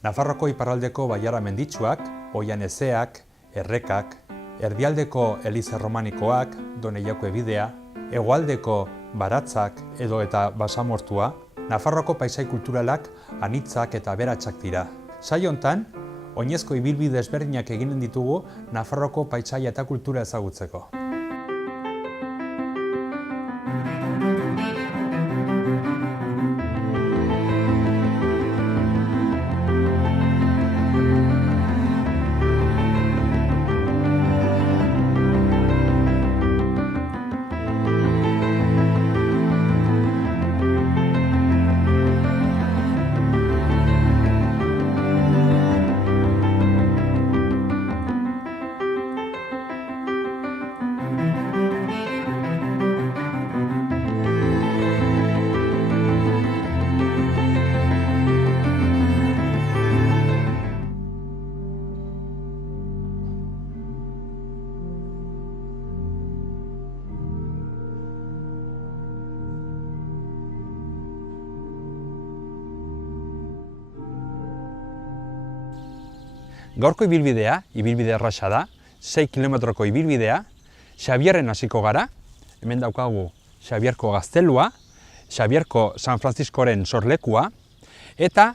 Nafarroako iparraldeko bailara menditsuak, Oian Ezeak, Errekak, erdialdeko Eliza Romanikoak, Doneiako ebidea, hegoaldeko Baratzak edo eta Basamortua, Nafarroako paisai kulturalak anitzak eta aberatsak dira. Saio hontan, oinezko ibilbide ezberdinak eginen ditugu Nafarroako paisaia eta kultura ezagutzeko. Gaurko ibilbidea, ibilbide erraza da, 6 kilometroko ibilbidea, Xabierren hasiko gara, hemen daukagu Xabierko gaztelua, Xabierko San Frantziskoren sorlekua, eta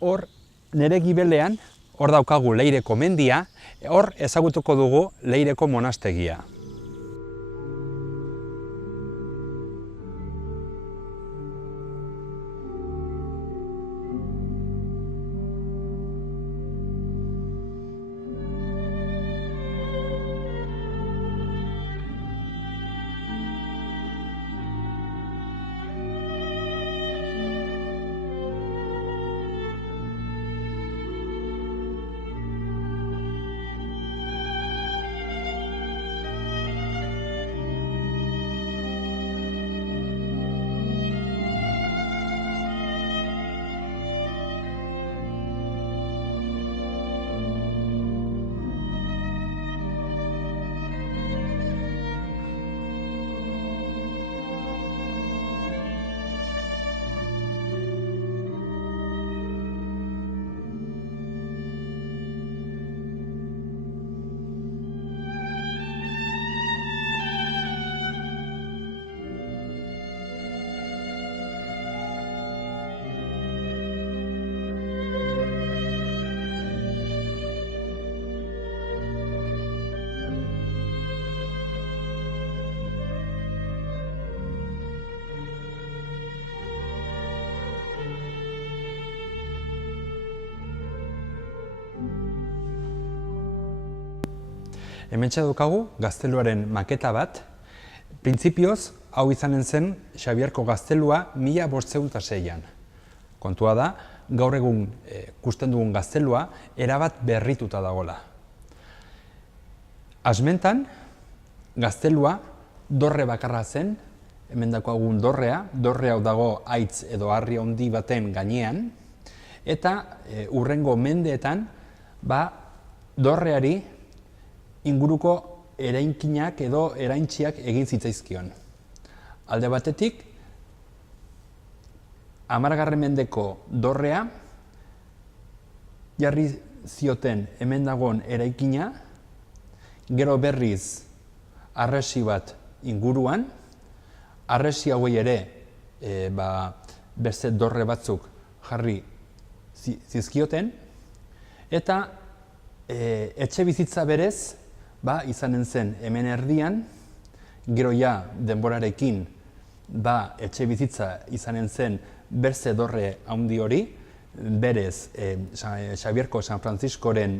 hor nere gibelean, hor daukagu Leireko mendia, hor ezagutuko dugu Leireko monastegia. Hementxe daukagu gazteluaren maketa bat. Printzipioz, hau izanen zen Xabierko gaztelua 1506an. Kontua da, gaur egun ikusten dugun gaztelua erabat berrituta dagoela. Asmentan, gaztelua dorre bakarra zen, hemen daukagun dorrea hau dago haitz edo harri handi baten gainean, eta hurrengo mendeetan, dorreari inguruko eraikinak edo eraintziak egin zitzaizkion. Alde batetik, 10. mendeko dorrea jarri zioten hemen dagoen eraikina, gero berriz harresi bat inguruan, harresi hauei ere beste dorre batzuk jarri zizkioten, eta etxe bizitza berez izanen zen hemen erdian, gero ja denborarekin etxe bizitza izanen zen berze dorre handi hori, berez Xabierko San Frantziskoren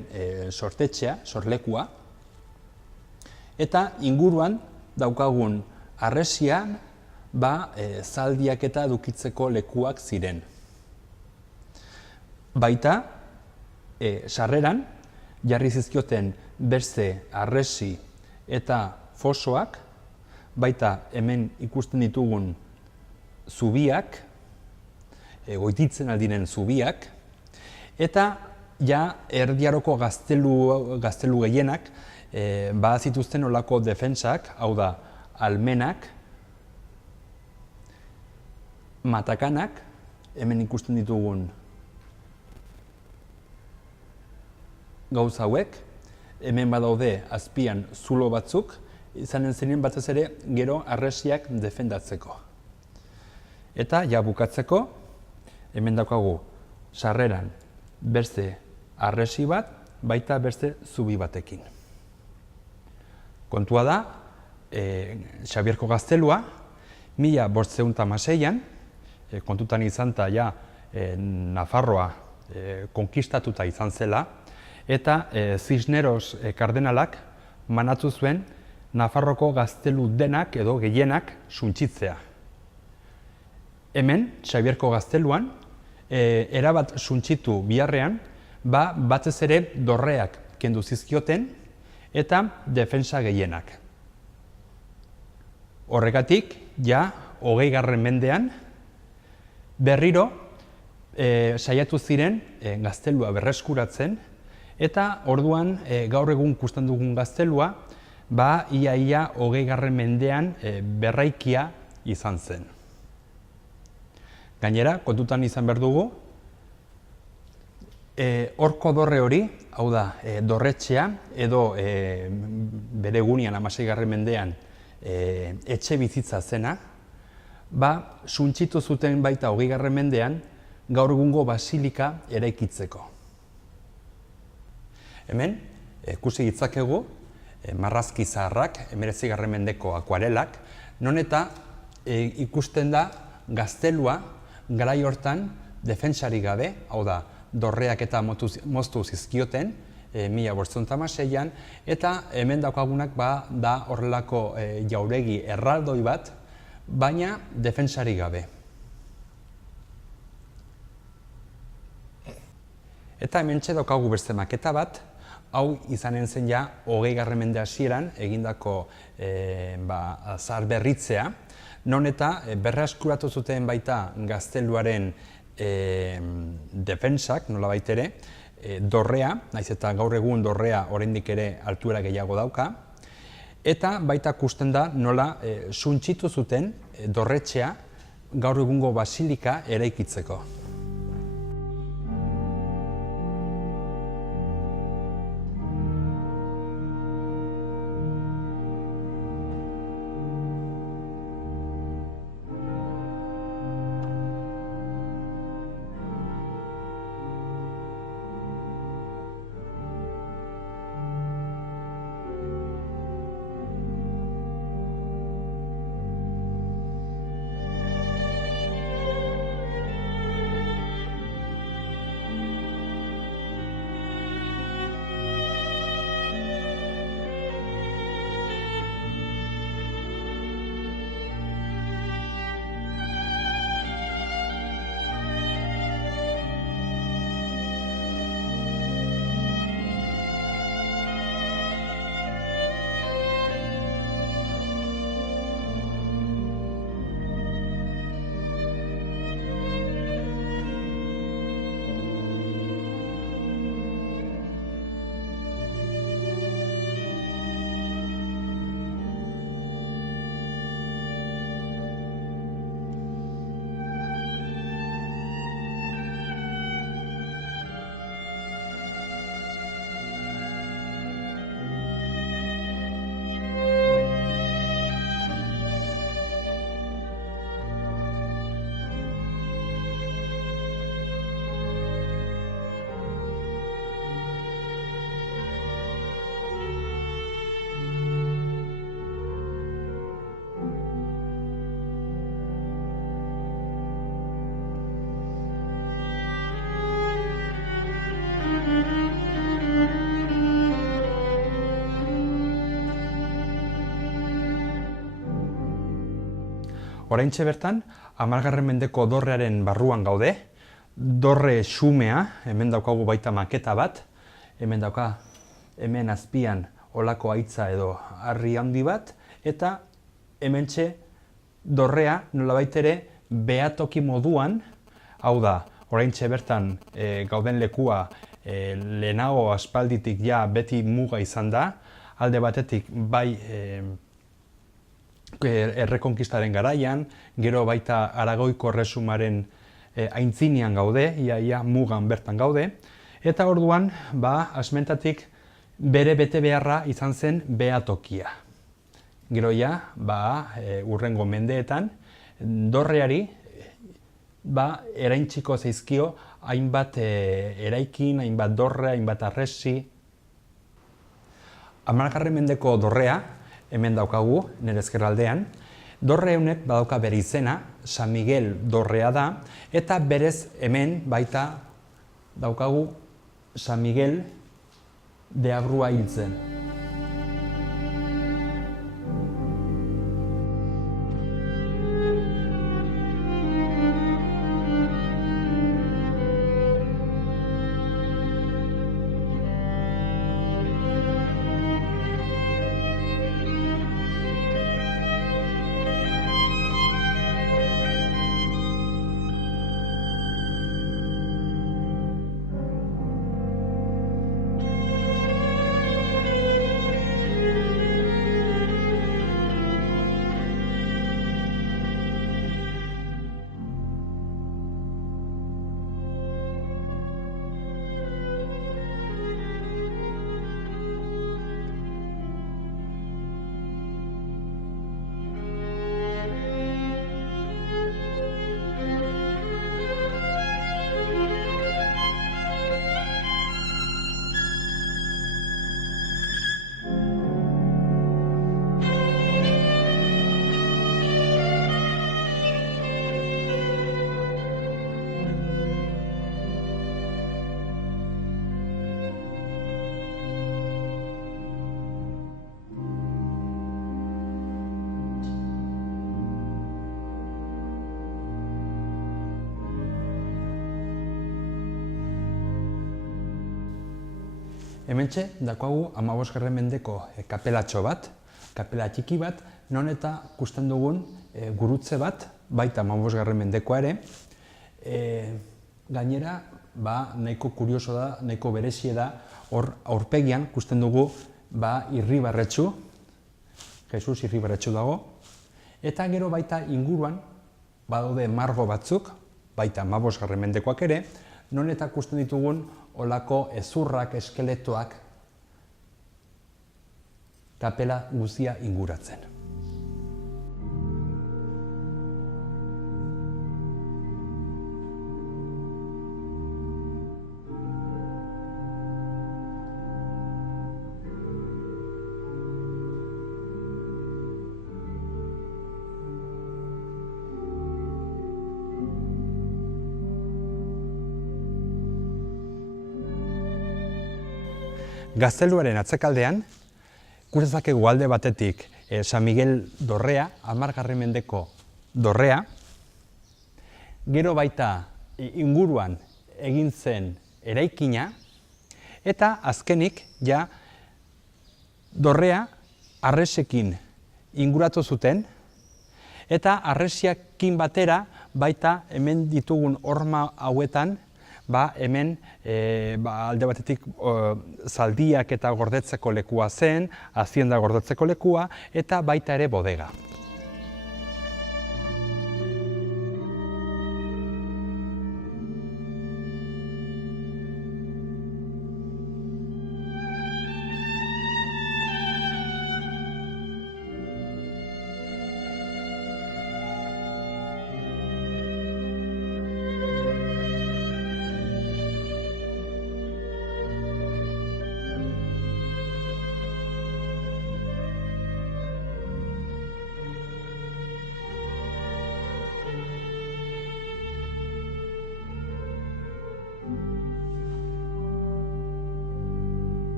sortetxea, sorlekua, eta inguruan daukagun harresian zaldiak eta edukitzeko lekuak ziren. Baita, sarreran, jarri zizkioten berze harresi eta fosoak, baita hemen ikusten ditugun zubiak, goititzen aldiren zubiak, eta ja erdiaroko gaztelu gehienak zituzten olako defentsak, hau da, almenak, matakanak, hemen ikusten ditugun gauza hauek, hemen badaude azpian zulo batzuk, izanen ziren batez ere gero harresiak defendatzeko. Eta ja bukatzeko, hemen daukagu sarreran beste harresi bat, baita beste zubi batekin. Kontua da, Xabierko gaztelua, 1516an, kontutan izan eta ja Nafarroa konkistatuta izan zela, eta Cisneros kardenalak manatu zuen Nafarroko gaztelu denak edo gehienak suntsitzea. Hemen, Xabierko gazteluan, erabat suntsitu biharrean, batez ere dorreak kendu zizkioten eta defensa gehienak. Horregatik, ja, 20. mendean, berriro saiatu ziren gaztelua berreskuratzen, eta orduan gaur egun ikusten dugun gaztelua, ia 20. mendean berraikia izan zen. Gainera, kontutan izan behar dugu, horko dorre hori, hau da, dorretxea, edo bere egunean 16. mendean etxe bizitza zena, suntsitu zuten baita 20. mendean gaur egungo basilika eraikitzeko. Hemen, ikusi ditzakegu, marrazki zaharrak, 19. mendeko akuarelak, non eta ikusten da gaztelua garai hortan defentsari gabe, hau da, dorreak eta moztu zizkioten, 1516an, eta hemen daukagunak da horrelako jauregi erraldoi bat, baina defentsari gabe. Eta hementxe daukagu beste maketa bat, hau izanen zen ja 20. mende hasieran egindako zahar berritzea, non eta berreskuratu zuten baita gazteluaren defentsak, nolabait ere, dorrea, naiz eta gaur egun dorrea oraindik ere altuera gehiago dauka, eta baita ikusten da nola suntsitu zuten dorretxea gaur egungo basilika eraikitzeko. Oraintxe bertan, 10. mendeko dorrearen barruan gaude, dorre xumea, hemen daukagu baita maketa bat, hemen azpian olako haitza edo harri handi bat, eta hementxe dorrea nolabait ere behatoki moduan, hau da, oraintxe bertan gauden lekua lehenago aspalditik ja beti muga izan da, alde batetik bai errekonkistaren garaian, gero baita Aragoiko Erresumaren aintzinean gaude, ia mugan bertan gaude, Eta orduan, asmentatik bere bete beharra izan zen behatokia. Gero ja, urrengo mendeetan, dorreari eraintziko zaizkio hainbat eraikin, hainbat dorre, hainbat arresi. 10. mendeko dorrea, hemen daukagu, nire ezkerraldean. Dorre honek badauka bere izena, San Miguel dorrea da, eta berez hemen baita daukagu San Miguel de Agrua hil zen. Hementxe daukagu 15. mendeko kapelatxo bat, kapela txiki bat, non eta ikusten dugun gurutze bat, baita 15. mendekoa ere. Gainera, nahiko kurioso da, nahiko berezie da, hor aurpegian ikusten dugu irribarretsu, Jesus irribarretsu dago, eta gero baita inguruan badaude margo batzuk, baita 15. mendekoak ere, non eta ikusten ditugun olako ezurrak, eskeletoak kapela guztia inguratzen. Gazteluaren atzekaldean, ikus dezakegu alde batetik San Miguel dorrea, 10. mendeko dorrea, gero baita inguruan egin zen eraikina, eta azkenik ja dorrea arresekin inguratu zuten, eta arresiakin batera baita hemen ditugun horma hauetan, hemen alde batetik zaldiak eta gordetzeko lekua zen, hazienda gordetzeko lekua, eta baita ere bodega.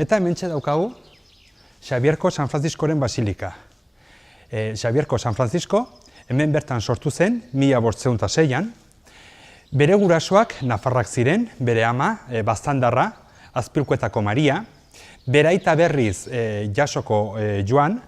Eta hementxe daukagu Xabierko San Frantziskoren basilika. Xabierko San Frantzisko hemen bertan sortu zen 1506an. Bere gurasoak nafarrak ziren, bere ama Baztandarra, Azpilkuetako Maria, bere aita berriz Jasoko Joan,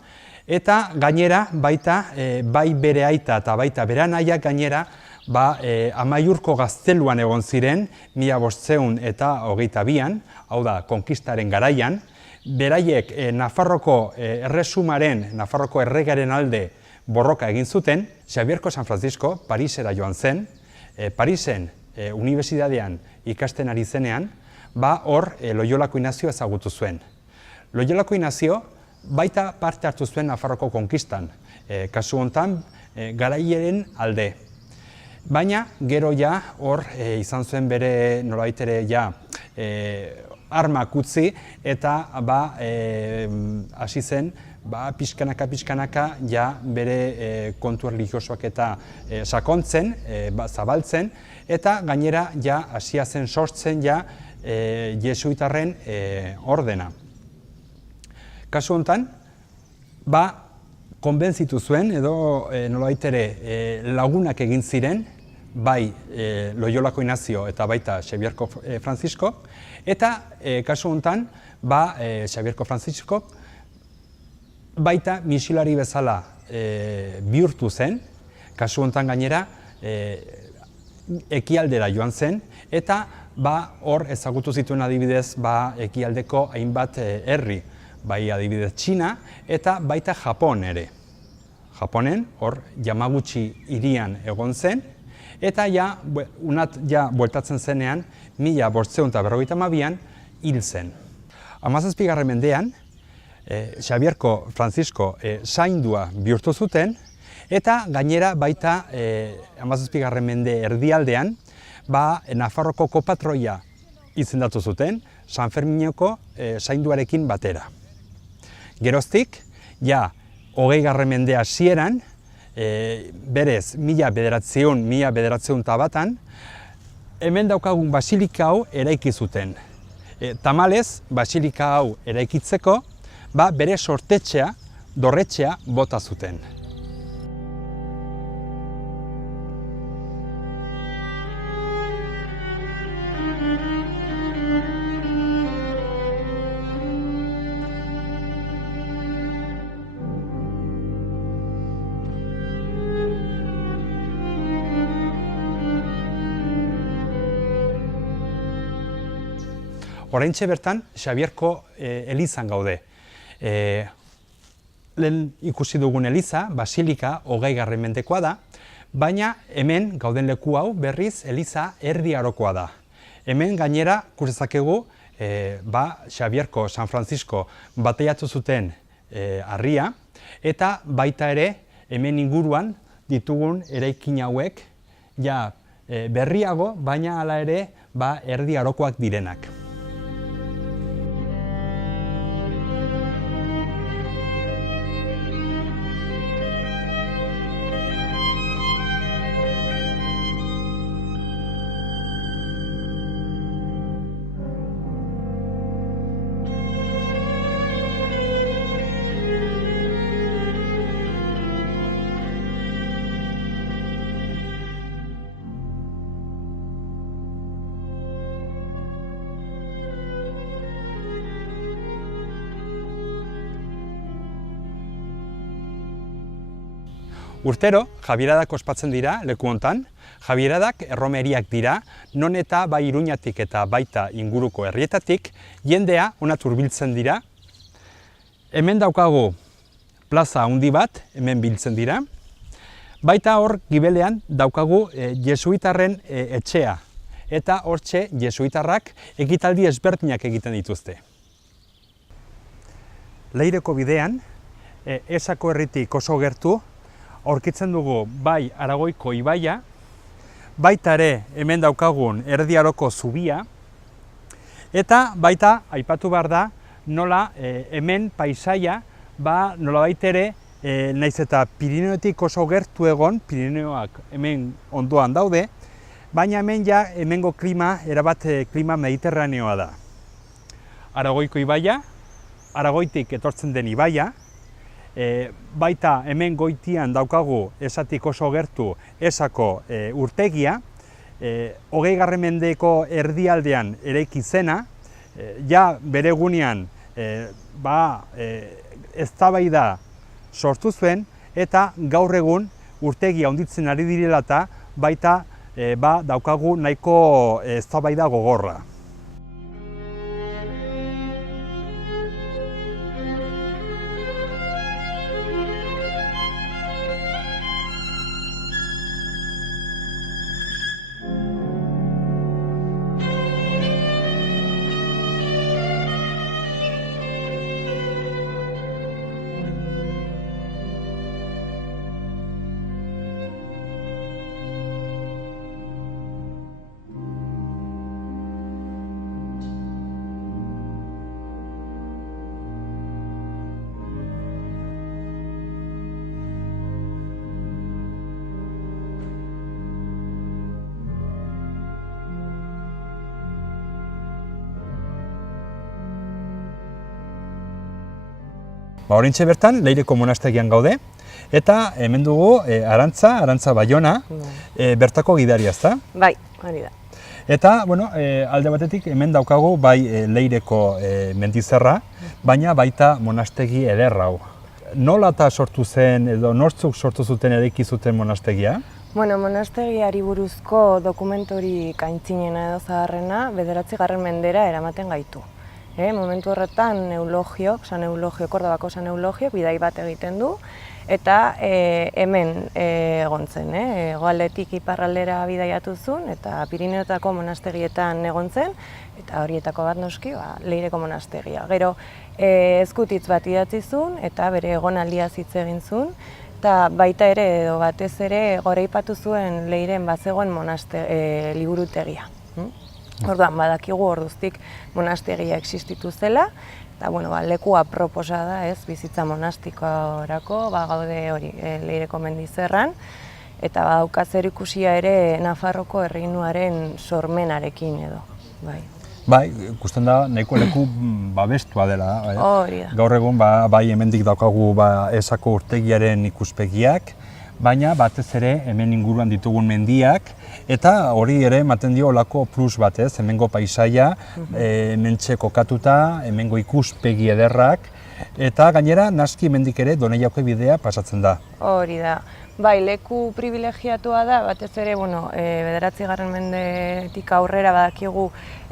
eta gainera baita bai bere aita eta baita bere anaiak gainera Amaiurko gazteluan egon ziren 1522an, hau da, konkistaren garaian. Beraiek Nafarroko erresumaren, Nafarroko erregaren alde borroka egin zuten. Xabierko San Frantzisko Parisera joan zen, Parisen unibertsitatean ikasten ari zenean, hor Loiolako Inazio ezagutu zuen. Loiolako Inazio baita parte hartu zuen Nafarroko konkistan, kasu hontan garaiaren alde. Baina gero ja hor izan zuen bere nolabait ere ja armak utzi eta hasi zen pixkanaka ja bere kontu erlijiosoak eta sakontzen, zabaltzen, eta gainera ja hasia zen sortzen ja jesuitarren ordena. Kasu honetan, konbentzitu zuen edo nolabait ere lagunak egin ziren, bai Loiolako Inazio eta baita Xabierko Frantzisko, eta kasu honetan, Xabierko Frantzisko baita misilari bezala bihurtu zen, kasu honetan gainera ekialdera joan zen, eta hor ezagutu zituen adibidez ekialdeko hainbat herri, bai adibidez Txina eta baita Japon ere. Japonen hor Yamaguchi hirian egon zen, eta unat bueltatzen zenean 1552an hil zen. 17. mendean Xabierko Frantzisko zaindua bihurtu zuten, eta gainera baita 17. mende erdialdean Nafarroko kopatroia izendatu zuten San Fermineko zainduarekin batera. Geroztik, 20. mende hasieran, berez 1900-1901 hemen daukagun basilika hau eraiki zuten. Tamalez, basilika hau eraikitzeko, bere sortetxea, dorretxea bota zuten. Oraintxe bertan, Xabierko elizan gaude. Lehen ikusi dugun eliza, basilika 20. mendekoa da, baina hemen gauden leku hau berriz eliza Erdi Arokoa da. Hemen gainera kusezakegu Xabierko San Frantzisko bateiatu zuten harria, eta baita ere hemen inguruan ditugun eraikin hauek berriago, baina hala ere Erdi Arokoak direnak. Urtero, Jabieradak ospatzen dira leku hontan. Jabieradak erromeriak dira, non eta bai Iruñatik eta baita inguruko herrietatik jendea hona hurbiltzen dira. Hemen daukagu plaza handi bat, hemen biltzen dira. Baita hor gibelean daukagu jesuitarren etxea, eta hortxe jesuitarrak ekitaldi ezberdinak egiten dituzte. Leireko bidean, Esako herritik oso gertu, aurkitzen dugu bai Aragoiko ibaia, baita ere hemen daukagun Erdi Aroko zubia, eta baita aipatu behar da nola hemen paisaia nolabait ere naiz eta Pirineotik oso gertu egon, Pirineoak hemen ondoan daude, baina hemen hemengo klima erabat klima mediterraneoa da. Aragoiko ibaia, Aragoitik etortzen den ibaia, baita hemen goitian daukagu esatik oso gertu esako urtegia, 20. mendeko erdialdean eraiki zena, ja bere egunean eztabaida sortu zuen eta gaur egun urtegia handitzen ari direla eta baita daukagu nahiko eztabaida gogorra. Oraintxe bertan Leireko monastegian gaude, eta hemen dugu Arantza Baiona, bertako gidaria, ezta? Bai, hori da. Eta, alde batetik hemen daukagu bai Leireko mendizerra, baina baita monastegi ederra hau. Nola eta sortu zen edo nortzuk sortu zuten eraiki zuten monastegia? Monastegiari buruzko dokumentorik aintzinena edo zaharrena 9. mendera eramaten gaitu. Momentu horretan San Eulogio, Kordobako San Eulogio, bidai bat egiten du, eta hemen egon zen, hegoaldetik iparraldera bidaiatu zuen, eta Pirineotako monastegietan egon zen, eta horietako bat noski, Leireko monastegia. Gero ezkutitz bat idatzi zuen, eta bere egonaldia hitz egin zuen, eta baita ere edo batez ere goraipatu zuen Leiren bazegoen liburutegia. Orduan, badakigu orduztik monastegia existitu zela, eta leku aproposa da, bizitza monastikorako, gaude hori Leireko mendizerran, eta badauka zerikusia ere Nafarroko erreinuaren sormenarekin edo. Bai, ikusten da nahiko leku babestua dela. Hori da. Gaur egun bai hemendik daukagu esako urtegiaren ikuspegiak, baina batez ere hemen inguruan ditugun mendiak, eta hori ere ematen dio olako plus batez, hemengo paisaia, hementxe kokatuta, hemengo ikuspegi ederrak, eta gainera naski hemendik ere Doneiako bidea pasatzen da. Hori da. Bai, leku privilegiatua da, batez ere, 9. mendetik aurrera badakigu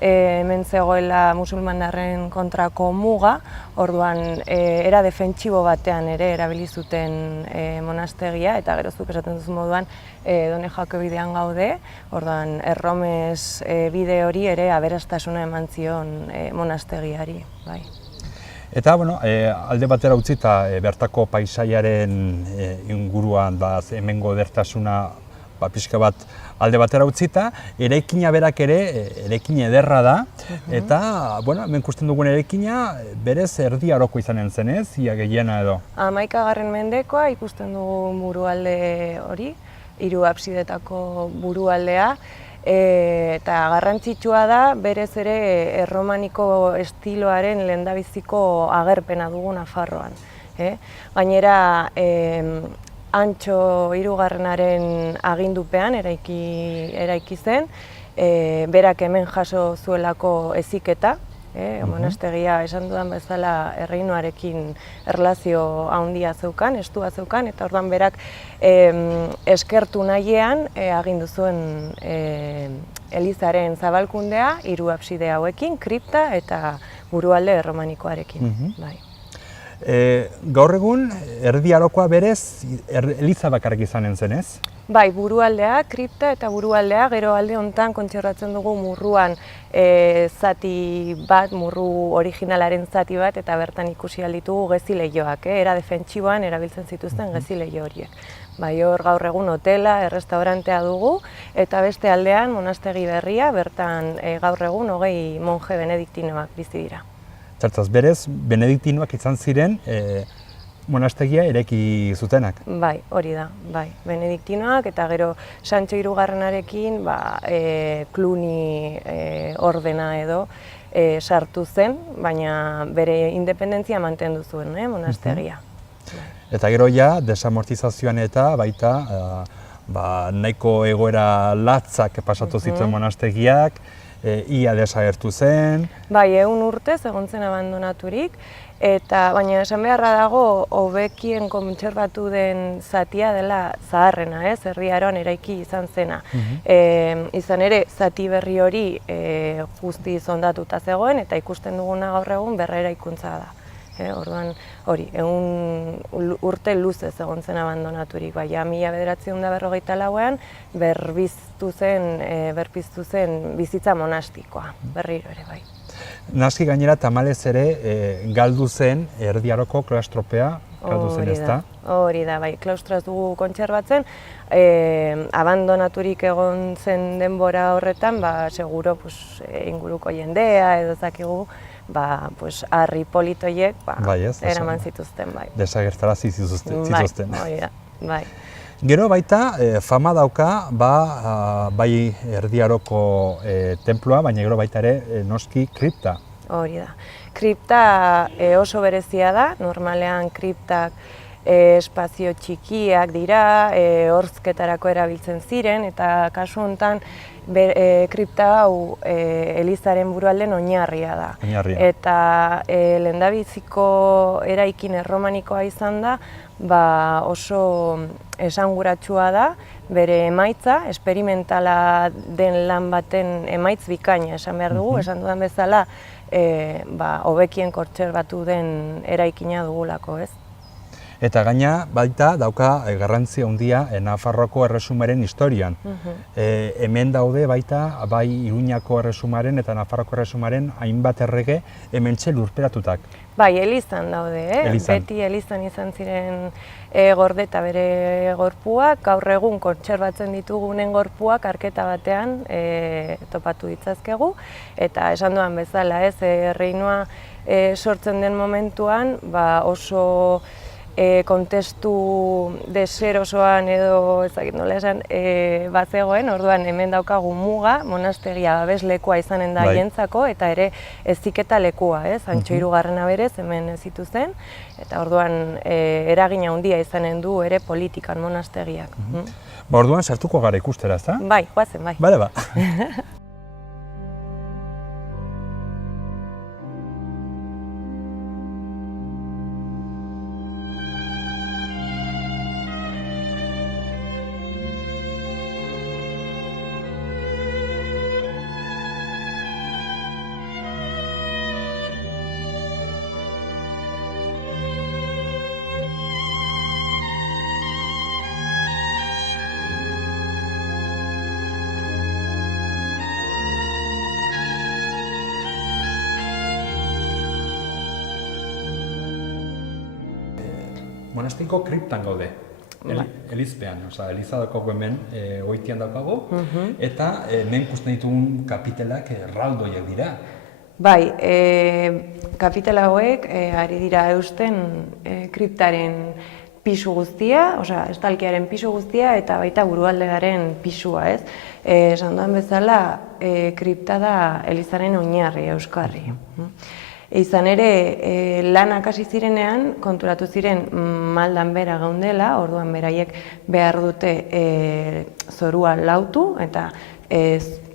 hemen zegoela musulmanarren kontrako muga, orduan era defentsibo batean ere erabili zuten monastegia, eta gero zuk esaten duzu moduan Doneiako bidean gaude, orduan Erromes bide hori ere aberastasuna eman zion monastegiari. Eta, alde batera utzita bertako paisaiaren inguruan hemengo edertasuna pixka bat alde batera utzita, eraikina berak ere eraikin ederra da, eta, hemen ikusten dugun eraikina berez erdi aroko izanen zen, ia gehiena edo. 11. mendekoa ikusten dugu burualde hori, 3 absidetako burualdea, eta garrantzitsua da, berez ere erromaniko estiloaren lehendabiziko agerpena dugu Nafarroan. Gainera, Antxo hirugarrenaren agindupean eraiki zen, berak hemen jaso zuelako heziketa, monastegia esan dudan bezala erreinuarekin erlazio handia zeukan, estua zeukan, eta orduan berak eskertu nahiean agindu zuen elizaren zabalkundea 3 abside hauekin, kripta eta burualde erromanikoarekin. Gaur egun, erdi arokoa berez, eliza bakarrik izanen zen, ez? Bai, burualdea, kripta eta burualdea, gero alde honetan kontserbatzen dugu murruan zati bat, murru originalaren zati bat, eta bertan ikusi ditugu gezi-leihoak, era defentsiboan erabiltzen zituzten gezi-leiho horiek. Bai, hor gaur egun hotela, errestaurantea dugu, eta beste aldean monastegi berria, bertan gaur egun 20 monje benediktinoak bizi dira. Zertaz, berez, benediktinoak izan ziren monastegia eraiki zutenak. Bai, hori da, bai. Benediktinoak eta gero Santxo hirugarrenarekin Cluny ordena edo sartu zen, baina bere independentzia mantendu zuen, monastegia. Eta gero ja, desamortizazioan eta baita nahiko egoera latzak pasatu zituen monastegiak, ia desagertu zen. Bai, 100 urtez egon zen abandonaturik, baina esan beharra dago hobekien kontserbatu den zatia dela zaharrena, Herriaroan eraiki izan zena. Izan ere, zati berri hori guztiz hondatuta zegoen eta ikusten duguna gaur egun berreraikuntza da. Orduan, hori, 100 urte luzez egon zen abandonaturik, baina 1954ean berpiztu zen bizitza monastikoa, berriro ere, bai. Naski gainera tamalez ere galdu zen Erdi Aroko klaustropea, galdu zen, ezta? Hori da, bai, klaustroa ez dugu kontserbatzen, abandonaturik egon zen denbora horretan, seguro inguruko jendea edo zakigu, harri politoiek eraman zituzten, bai. Desagertarazi zituzten. Bai. Gero baita, fama dauka, bai Erdi Aroko tenplua, baina gero baita ere noski kripta. Hori da. Kripta oso berezia da, normalean kriptak espazio txikiak dira, horzketarako erabiltzen ziren, eta kasu honetan kripta hau elizaren burualden oinarria da. Eta lehendabiziko eraikin erromanikoa izan da, oso esanguratsua da, bere emaitza, esperimentala den lan baten emaitz bikaina esan behar dugu, esan dudan bezala, hobekien kontserbatu den eraikina dugulako, ez? Eta gaina baita dauka garrantzia handia Nafarroako erresumaren historian. Hemen daude baita bai Iruñako erresumaren eta Nafarroako erresumaren hainbat errege hementxe lurperatutak. Bai, elizan daude, beti elizan izan ziren gordeta bere gorpuak, gaur egun kontserbatzen ditugunen gorpuak arketa batean topatu ditzazkegu, eta esan duan bezala, erreinua sortzen den momentuan oso kontestu deserosoan edo ezakit nola esan bazegoen, orduan hemen daukagu muga, monastegia babeslekoa izanen da hientzako, eta ere heziketa lekua, Antxo Hirugarrena berez hemen hezitu zen, eta orduan eragina handia izanen du ere politikan monastegiak. Orduan sartuko gara ikustera, ezta? Bai, goazen, bai. Bale, ba. Monastiko kriptan gaude, elizpean, eliza daukagu hemen goitian daukagu, eta hemen ikusten ditugun kapitelak erraldoiak dira. Bai, kapitela hauek ari dira eusten kriptaren pisu guztia, estalkiaren pisu guztia eta baita burualdearen pisua, ez? Esan duan bezala, kripta da elizaren oinarri euskarri. Izan ere, lanak hasi zirenean, konturatu ziren maldan bera gaundela, orduan beraiek behar dute zorua lautu, eta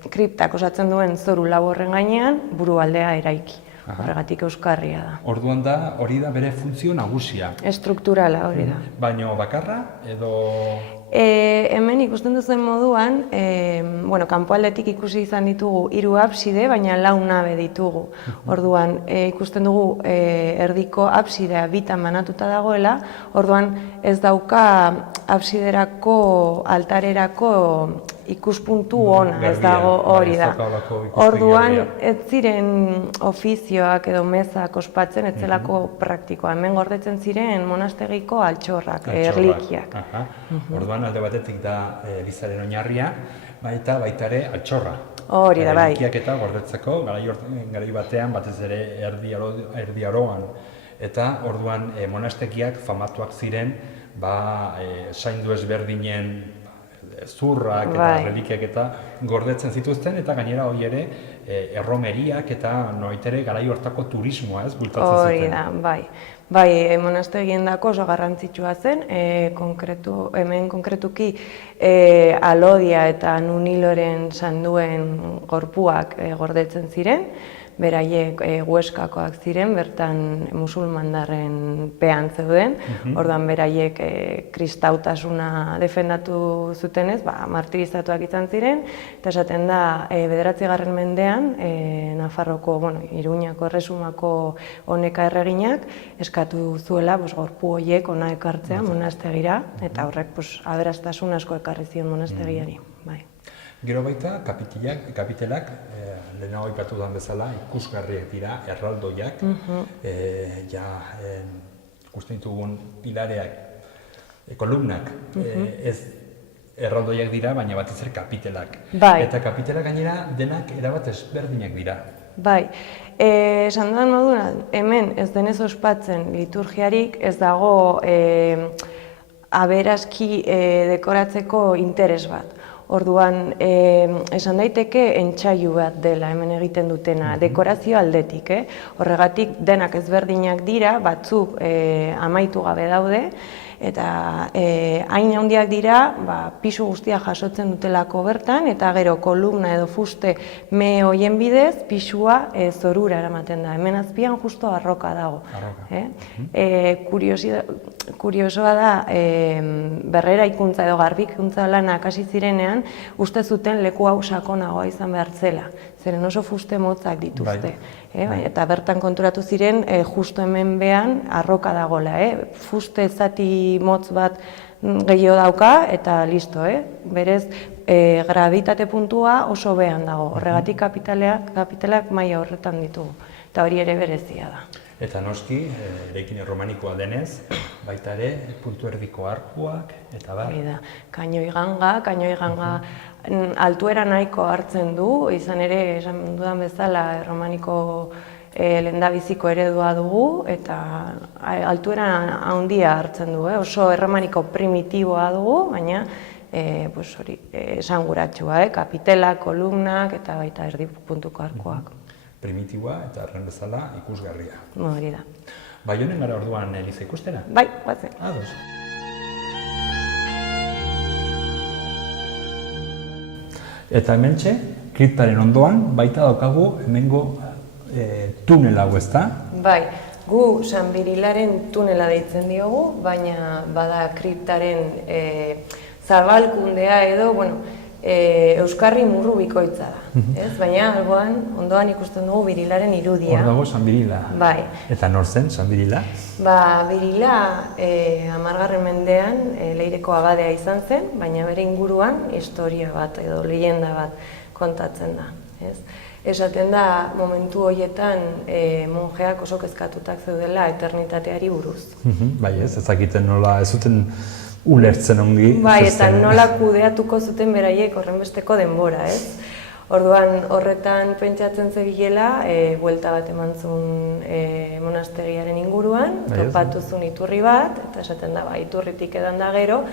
kriptak osatzen duen zoru lau horren gainean, burualdea eraiki. Horregatik euskarria da. Orduan da, hori da bere funtzio nagusia. Estrukturala hori da. Baina bakarra edo... Hemen ikusten duzen moduan, kanpoaldetik ikusi izan ditugu 3 abside, baina 4 nabe ditugu. Orduan, ikusten dugu erdiko absidea bitan banatuta dagoela, orduan ez dauka absiderako, altarerako ikuspuntu ona, ez dago hori da. Orduan, ez ziren ofizioak edo mezak ospatzen, ez zelako praktikoa. Hemen gordetzen ziren monastegiko altxorrak, erlikiak. Orduan, alde batetik da elizaren oinarria, baita ere altxorra. Hori da, bai. Erlikiak eta gordetzeko, garai batean, batez ere Erdi Aroan. Eta orduan monastegiak famatuak ziren, zaindu ezberdinen zurrak eta relikiak eta gordetzen zituzten, eta gainera hori ere erromeriak eta noitere garai hortako turismoa bultatzen zuten. Hori da, bai. Bai, monastegiendako oso garrantzitsua zen, hemen konkretuki alodia eta nuniloren sanduen gorpuak gordetzen ziren, beraiek Hueskakoak ziren, bertan musulmandarren pean zeuden, orduan beraiek kristautasuna defendatu zutenez, martirizatuak izan ziren, eta esaten da, 9. mendean, Nafarroko, Iruñako erresumako honeka erreginak, eskatu zuela gorpu horiek hona ekartzea monastegira, eta horrek aberastasun asko ekarri zion monastegiari. Gero baita, kapitelak, lehenago aipatu den bezala, ikusgarriak dira, erraldoiak, ikusten ditugun pilareak, kolumnak, ez erraldoiak dira, baina batez ere kapitelak. Eta kapitelak gainera denak erabat ezberdinak dira. Bai, esan dudan moduan, hemen ez denez ospatzen liturgiarik, ez dago aberaski dekoratzeko interes bat. Orduan, esan daiteke entsailu bat dela hemen egiten dutena, dekorazio aldetik. Horregatik denak ezberdinak dira, batzuk amaitu gabe daude, eta hain handiak dira, pisu guztia jasotzen dutelako bertan, eta gero kolumna edo fuste me hoien bidez, pisua zorura eramaten da. Hemen azpian justo arroka dago. Kuriosoa da, berrera ikuntza edo garbikuntza lanak hasi zirenean, uste zuten leku hau sakonagoa izan behar zela, zeren oso fuste motzak dituzte. Eta bertan konturatu ziren, justo hemen behan arroka dagoela. Fuste zati motz bat gehiago dauka, eta listo. Berez, gravitate puntua oso behan dago. Horregatik kapitelak maila horretan ditugu. Eta hori ere berezia da. Eta noski, eraikin erromanikoa denez, baita ere, puntu erdiko arkuak, eta bar. Kainoi ganga altuera nahiko hartzen du, izan ere, esan dudan bezala, erromaniko lehendabiziko eredua dugu, eta altuera handia hartzen du, oso erromaniko primitiboa dugu, baina esanguratsua, kapitelak, kolumnak, eta baita erdi puntuko arkuak. Primitiboa eta erren bezala ikusgarria. Hori da. Baionen gara orduan eliza ikustera? Bai, batzen. Ados. Eta hementxe, kriptaren ondoan, baita daukagu hemengo tunel hau, ezta? Bai, gu San Birilaren tunela deitzen diogu, baina bada kriptaren zabalkundea edo, euskarri murru bikoitza da, baina ondoan ikusten dugu Birilaren irudia. Hor dago San Birila. Bai. Eta nor zen San Birila? Birila 10. mendean Leireko abadea izan zen, baina bere inguruan historia bat edo leyenda bat kontatzen da. Esaten da, momentu horietan monjeak oso kezkatutak zeudela eternitateari buruz. Bai ez dakiten nola, ez zuten ulertzen ongi. Bai, eta nola kudeatuko zuten beraiek horrenbesteko denbora, ez? Orduan, horretan pentsatzen zebilela, buelta bat eman zuen monastegiaren inguruan, topatu zuen iturri bat, eta esaten da, iturritik edan da gero,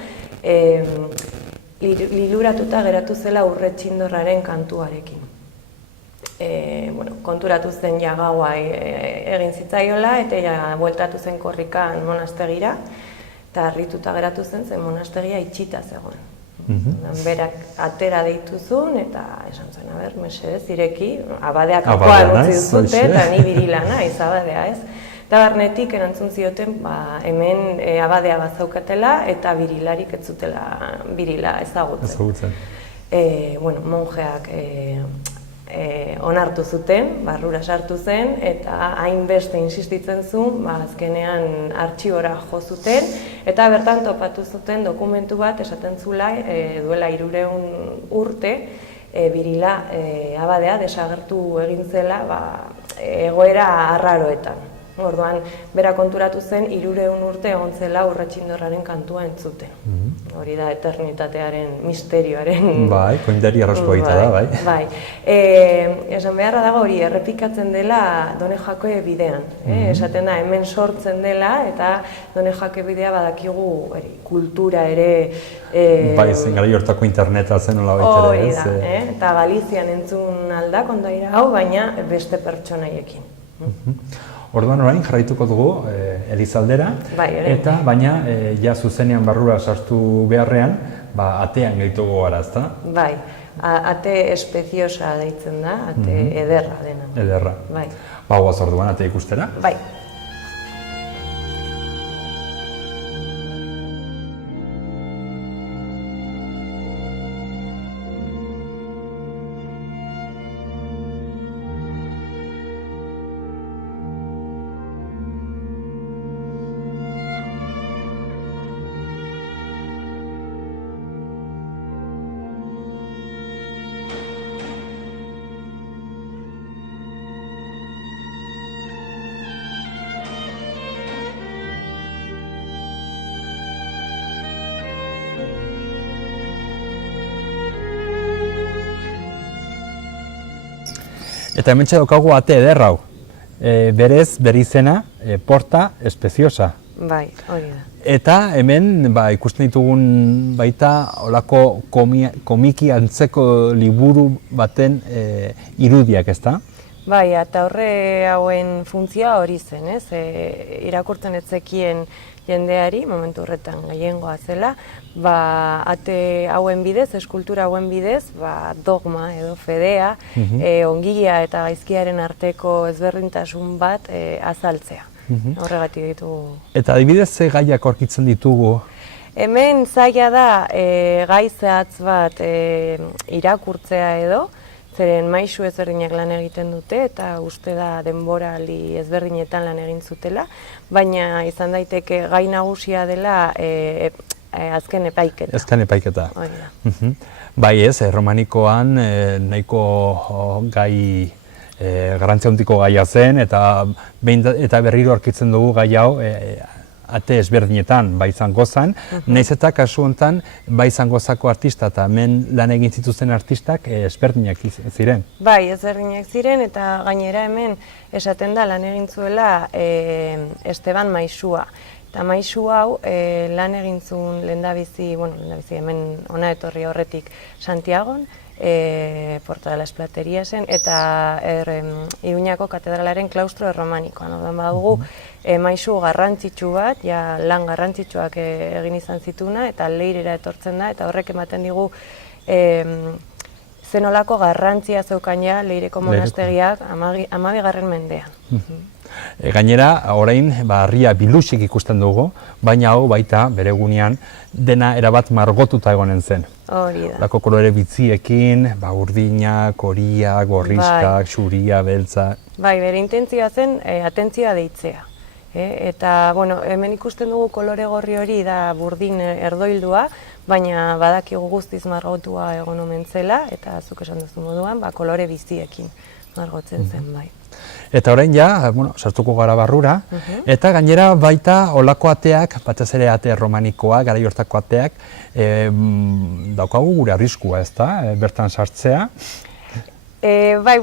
liluratuta geratu zela Urretxindorraren kantuarekin. Konturatu zen gaua egin zitzaiola, eta bueltatu zen korrikan monastegira, eta harrituta geratu zen monastegia itxita zegoen. Berak atera deitu zuen, eta esan zen, mesedez, ireki, abadeak kanpoan utzi duzute, eta ni Birila naiz, abadea, ez? Eta barnetik erantzun zioten, hemen abadea bat zaukatela, eta Birilarik ez zutela Birila ezagutzen. Monjeak onartu zuten, barrura sartu zen, eta hainbeste insistitzen zuen, azkenean artxibora jo zuten, eta bertan topatu zuten dokumentu bat esaten zula, duela 300 urte, Birila abadea desagertu egin zela egoera arraroetan. Orduan, bera konturatu zen, 300 urte egon zela Urratxindorraren kantua entzuten. Hori da, eternitatearen, misterioaren... Bai, koindari arrasko egita da, bai. Bai. Esan beharra dago hori, errepikatzen dela Done Jakoe bidean. Esaten da, hemen sortzen dela, eta Done Jakoe bidea badakigu kultura ere... Bai, zen gara jortako interneta zen nola baitere, hori da, eta Galizian entzun alda kondaira hau, baina beste pertsonaiekin. Orduan orain jarraituko dugu Elizaldera, eta baina ja zuzenean barrura sartu beharrean, atean gehitugu gara, ezta? Bai, ate espeziosa deitzen da, ate ederra dena. Ederra. Bai. Guaz orduan ate ikustera? Bai. Eta hementxe daukagu ate eder hau, berez, bere izena, Porta Espeziosa. Bai, hori da. Eta hemen ikusten ditugun baita olako komiki antzeko liburu baten irudiak, ezta? Bai, eta horre hauen funtzioa hori zen, ez? Irakurtzen ez zekien jendeari, momentu horretan gehiengoa zela, ate hauen bidez, eskultura hauen bidez, dogma edo fedea, ongilea eta gaizkiaren arteko ezberdintasun bat azaltzea. Horregatik ditugu. Eta adibidez ze gaiak aurkitzen ditugu? Hemen zaila da gai zehatz bat irakurtzea edo, zeren maisu ezberdinak lan egiten dute eta uste da denboraldi ezberdinetan lan egin zutela, baina izan daiteke gai nagusia dela azken epaiketa. Azken epaiketa. Bai ez, romanikoan nahiko gai garrantzia handiko gaia zen eta berriro aurkitzen dugu gai hau ate ezberdinetan bai izango zen, nahiz eta kasu honetan bai izango zako artista eta hemen lan egin zituzten artistak ezberdinak ziren. Bai, ezberdinak ziren eta gainera hemen esaten da lan egin zuela Esteban Maisua. Eta maisu hau lan egin zuen lehendabizi hemen hona etorri horretik Santiagon, Porta de las Plateriasen, eta Iruñako katedralaren klaustro erromanikoan. Orduan badugu maisu garrantzitsu bat, lan garrantzitsuak egin izan zituna, eta leirera etortzen da, eta horrek ematen digu zenolako garrantzia zeukan ja leireko monastegiak 12. mendean. Gainera, orain, harria biluxik ikusten dugu, baina hau baita bere egunean dena erabat margotuta egonen zen. Hori da. Lako kolore bitziekin, urdinak, horiak, gorriskak, xuria, beltza. Bai, bere intentzioa zen atentzioa deitzea. Eta, hemen ikusten dugu kolore gorri hori da burdin erdoildua, baina badakigu guztiz margotua egon omen zela, eta zuk esan duzu moduan, kolore biziekin margotzen zen, bai. Eta orain sartuko gara barrura, eta gainera baita olako ateak, batez ere ate romanikoa, garai hortako ateak, daukagu gure arriskua, ezta, bertan sartzea. Bai,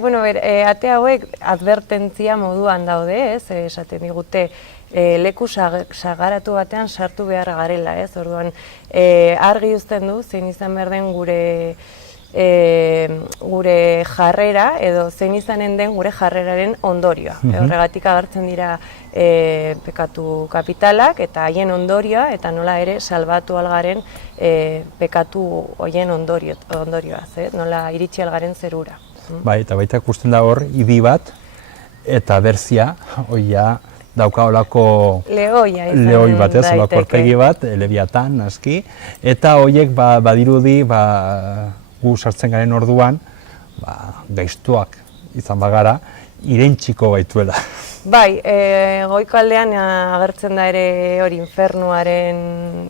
ate hauek advertentzia moduan daude, ez, esaten digute, leku sagaratu batean sartu behar garela, ez, orduan, argi uzten du, zein izan behar den gure jarrera, edo zein izanen den gure jarreraren ondorioa. Horregatik agertzen dira pekatu kapitalak eta haien ondorioa, eta nola ere salbatu algaren pekatu horien ondorioaz, nola iritsi algaren zerura. Bai, eta baita ikusten da hor, idi bat, eta berzia, oia, dauka olako lehoi bat, ez, olako orpegi bat, lebiatan, aski, eta horiek badirudi, gu sartzen garen orduan, gaiztuak izan bagara, irentsiko gaituela. Bai, goiko aldean agertzen da ere hori infernuaren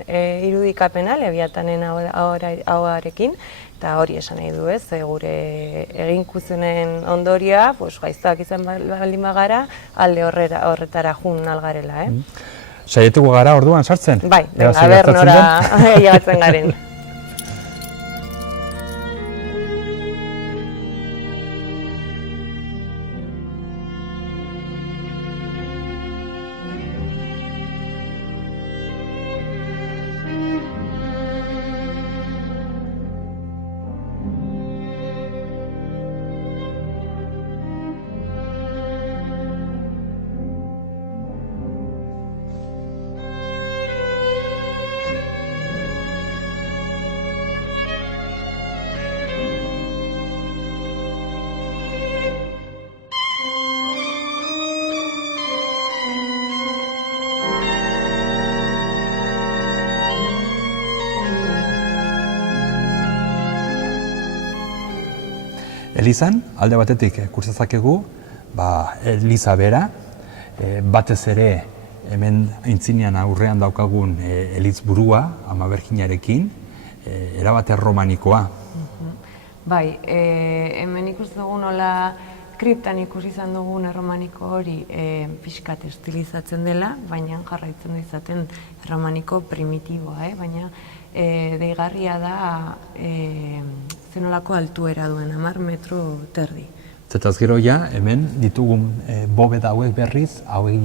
irudikapena, lebiatanen ahoarekin, Eta hori esan nahi du, ez, gure eginkuzunen ondorioa, gaiztoak izan baldin bagara, alde horretara jun algarela. Saietuko gara orduan sartzen? Bai, ber nora ailegatzen garen. Elizan, alde batetik kurtzazakegu, Eliza bera, batez ere hemen aintzinean aurrean daukagun Eliz burua, Ama Berjinarekin, erabate romanikoa. Bai, hemen ikusten dugu nola kriptan ikusi izan dugun erromaniko hori pixkat estilizatzen dela, baina jarraitzen du izaten erromaniko primitiboa, baina deigarria da zenolako altuera duen, 10 metro terdi. Zetaz gero hemen ditugun bobeda hauek berriz, hauek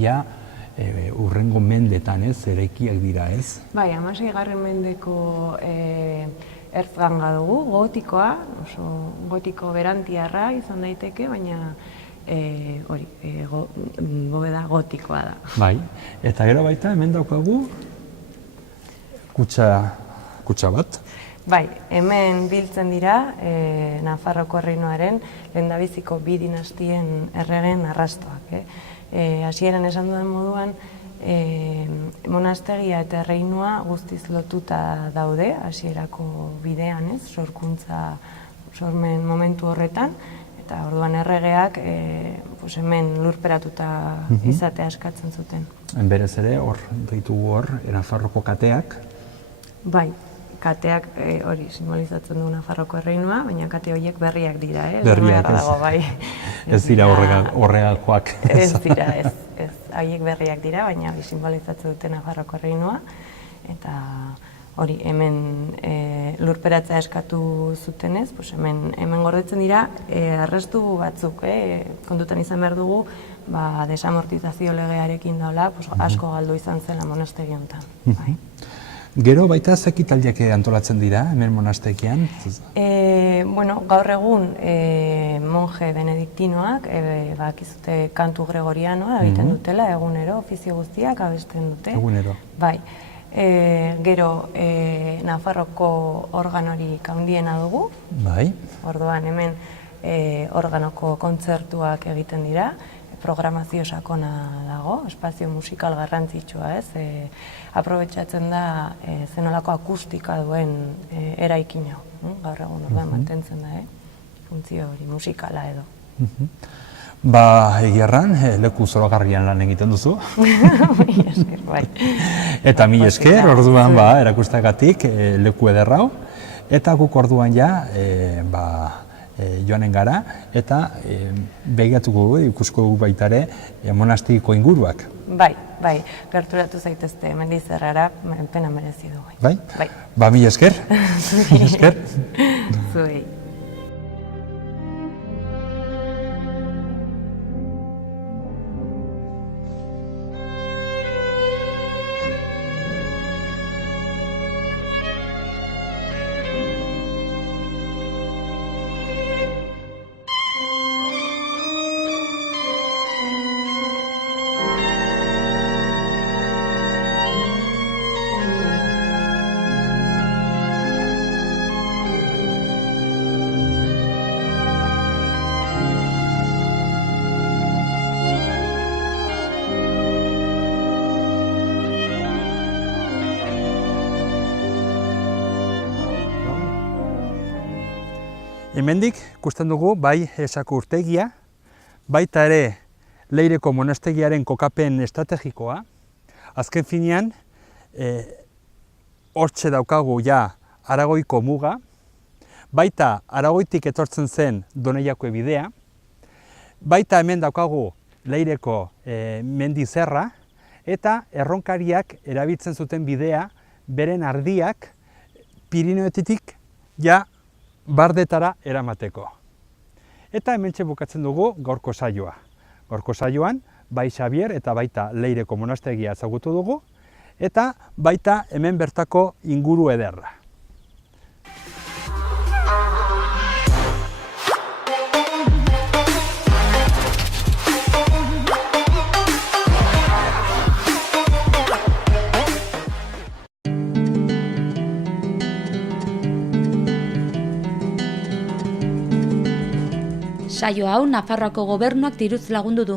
urrengo mendetan eraikiak dira, ez? Bai, 16. mendeko ertzganga dugu, gotikoa, oso gotiko berantiarra izan daiteke, baina hori, bobeda gotikoa da. Bai, eta gero baita hemen daukagu kutxa bat. Bai, hemen biltzen dira Nafarroko erreinoaren lehendabiziko 2 dinastien erregen arrastoak. Hasieran esan duen moduan, monastegia eta erreinua guztiz lotuta daude, hasierako bidean, sorkuntza sormen momentu horretan, eta orduan erregeak hemen lurperatuta izatea eskatzen zuten. Berez ere, hor ditugu hor, Nafarroko kateak. Bai, kateak hori simbolizatzen du Nafarroko erreinua, baina kate horiek berriak dira, Berriak, ez dira horregakoak. Ez dira, ez. Haiek berriak dira, baina simbolizatzen dute Nafarroko erreinua. Eta hori, hemen lurperatzea eskatu zutenez, hemen gordetzen dira arrastu batzuk, kontutan izan behar dugu, desamortizazio legearekin daula, asko galdu izan zela monastegi honetan. Gero baita ze ekitaldiak antolatzen dira hemen monastegian? Gaur egun monje benediktinoak bakizute kantu gregorianoa egiten dutela, egunero, ofizio guztiak abesten dute. Egunero. Bai. Gero Nafarroko organorik handiena dugu. Bai. Orduan hemen organoko kontzertuak egiten dira, programazio sakona dago, espazio musikal garrantzitsua, aprobetxatzen da zenolako akustika duen eraikin hau. Gaur egun orduan mantentzen da, funtzio hori musikala edo. Egiarran, leku zoragarrian lan egiten duzu. Mila esker, bai. Eta mila esker, orduan erakustagatik leku ederrau. Eta guk orduan joanen gara, eta begiratuko ikusko baitare monastigiko inguruak. Bai, gerturatu zaitezte Mendizerrara, pena merezi du. Bai? Mila esker. Mila esker. Zuei. Hemendik ikusten dugu bai Esako urtegia, baita ere Leireko monastegiaren kokapen estrategikoa. Azken finean, hortxe daukagu Aragoiko muga, baita Aragoitik etortzen zen Doneiako bidea, baita hemen daukagu Leireko mendi zerra, eta erronkariak erabiltzen zuten bidea beren ardiak Pirinioetik ja Bardetara eramateko. Eta hementxe bukatzen dugu gaurko saioa. Gaurko saioan, bai Xabier eta baita Leireko monastegia ezagutu dugu, eta baita hemen bertako inguru ederra. Saio hau Nafarroako Gobernuak diruz lagundu du.